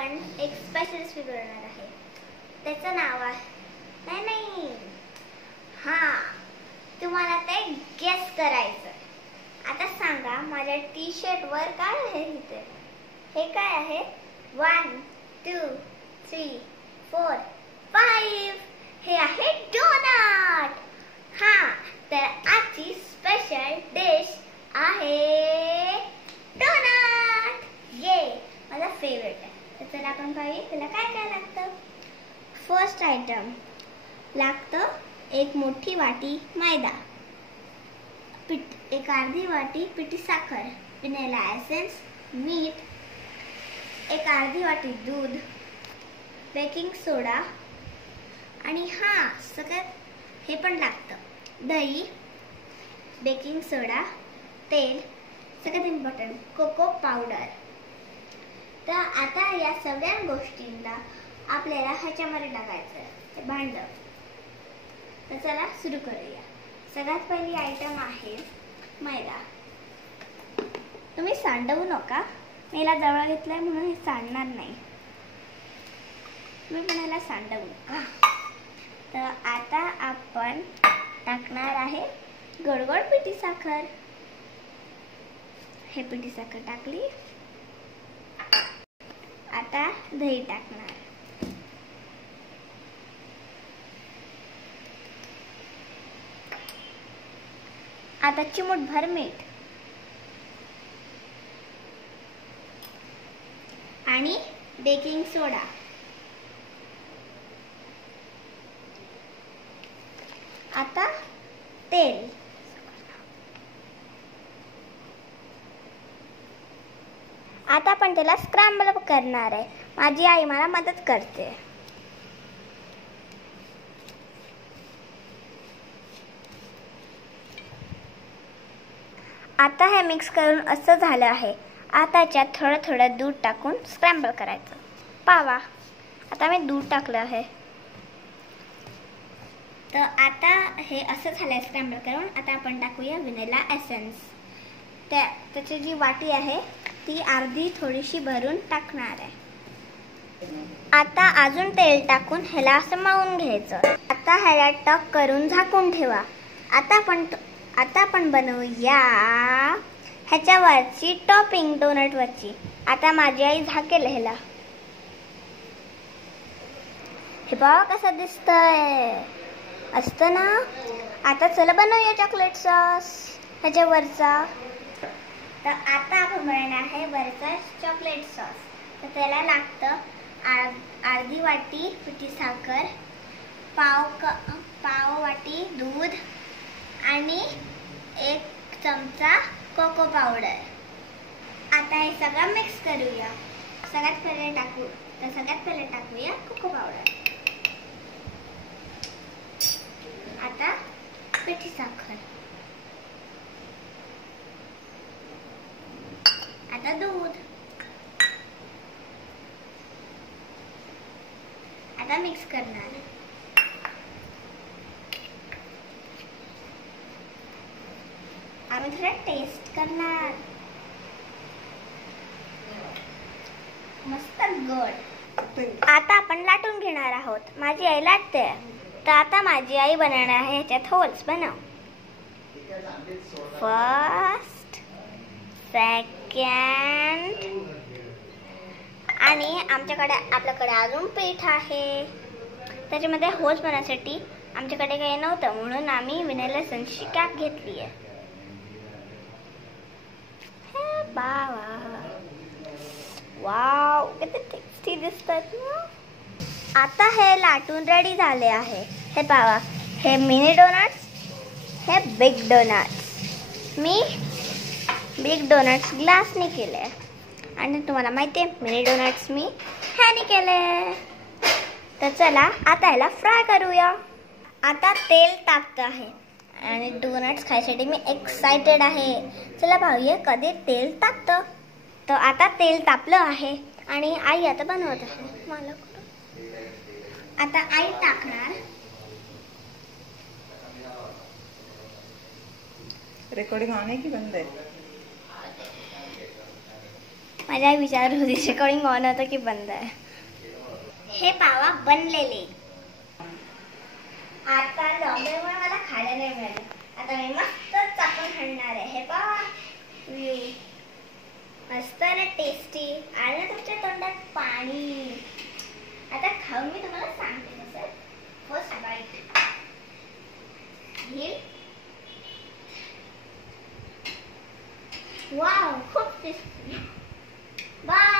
आपण एक special recipe बनवणार आहे. त्याचं नाव आहे नाही तुम्हाला ते गेस करायचं. आता सांगा माझ्या टी शर्ट वर काय आहे इथे? हे काय आहे? 1 2 3 4 5 हे आहे डोनट. तर आजची स्पेशल डिश आहे डोनट. ये माझा फेवरेट आहे. तर चला आपण पाहूया त्याला काय काय लागतं. फर्स्ट आयटम लागतं एक मोठी वाटी मैदा, एक अर्धी वाटी पिठी साखर, व्हॅनिला एसेन्स, मीठ, एक अर्धी वाटी दूध, बेकिंग सोडा आणि सगळ्यात हे पण लागतं दही, बेकिंग सोडा, तेल, सगळ्यात इम्पॉर्टंट कोको पावडर. तर आता या सगळ्या गोष्टींना आपल्याला ह्याच्यामध्ये टाकायचं आहे भांड. तर चला सुरू करूया. सगळ्यात पहिली आयटम आहे मैदा. तुम्ही सांडवू नका, मी याला जवळ घेतलाय म्हणून हे सांडणार नाही. तुम्ही पण याला सांडवू नका. तर आता आपण टाकणार आहे गोड गोड पिठी साखर. हे पिठी साखर टाकली. आता दही टाकणार. आता चिमूटभर मीठ आणि बेकिंग सोडा. आता तेल. आता आपण त्याला स्क्रॅम्बल करणार आहे. माझी आई मला मदत करते. आता हे मिक्स करून असं झालं आहे. आता याच्यात थोडं थोडं दूध टाकून स्क्रॅम्बल करायचं. पावा आता मी दूध टाकलं आहे. तर आता हे असं झालंय स्क्रॅम्बल करून. आता आपण टाकूया व्हॅनिला एसेन्स. त्याची जी वाटी आहे ती अर्धी थोडीशी भरून टाकणार आहे. आता अजून तेल टाकून ह्याला असं मळून घ्यायचं. आता ह्याला टक करून झाकून ठेवा. आता आपण बनवूया ह्याच्यावरची टॉपिंग डोनट वरची. आता माझी आई झाकेल ह्याला. हे बघा कसं दिसतंय. असतं ना. आता चला बनवूया चॉकलेट सॉस ह्याच्यावरचा. तर आता आपण बनवणार आहे वरचा चॉकलेट सॉस. तर त्याला लागतं अर्धी वाटी पिठी साखर, पाव वाटी दूध आणि 1 चमचा कोको पावडर. आता हे सगळं मिक्स करूया. सगळ्यात पहिले टाकूया कोको पावडर. आता पिठी साखर, आता दूध. आता मिक्स करणार. आम्ही थोडं टेस्ट करणार. मस्त गोड. आता आपण लाटून घेणार आहोत. माझी आई लाटते. तर आता माझी आई बनवणार आहे ह्याच्यात होल्स बनव. फर्स्ट, सेकंड आणि आपल्याकडे अजून पीठ आहे. त्याच्यामध्ये होल्स बनवण्यासाठी आमच्याकडे काही नव्हतं म्हणून आम्ही व्हॅनिला एसेन्सची कॅप घेतली आहे. वाव किती टेस्टी दिसतात ना. आता हे लाटून रेडी झाले आहे. हे पाहा, हे मिनी डोनट्स, हे बिग डोनट्स. मी बिग डोनट्स ग्लासने केले आणि तुम्हाला माहिती आहे मिनी डोनट्स मी ह्याने केले. तर चला आता याला फ्राय करूया. आता तेल तापतं आहे आणि डोनट्स खायसाठी मी एक्साइटेड आहे. चला पाहूया कधी तेल तापतं. तर आता तेल तापलं आहे आणि आई आता बनवत आहे. आता आई टाकणार. रिकॉर्डिंग ऑन है कि बंद है? माझ्या विचार होती रेकॉर्डिंग ऑन होतं की बंद आहे. हे पावा बनलेले. आता लॉकडाऊनमुळे मला खायला नाही मिळालं. आता मी मस्त चाकून खाणार आहे. हे पावा व्ह्यू मस्त ना टेस्टी. आणि तुमच्या तोंडात पाणी. आता खाऊन मी तुम्हाला सांगते कसं. फर्स्ट बाईट घेईल. वाव खूप टेस्टी. बाय.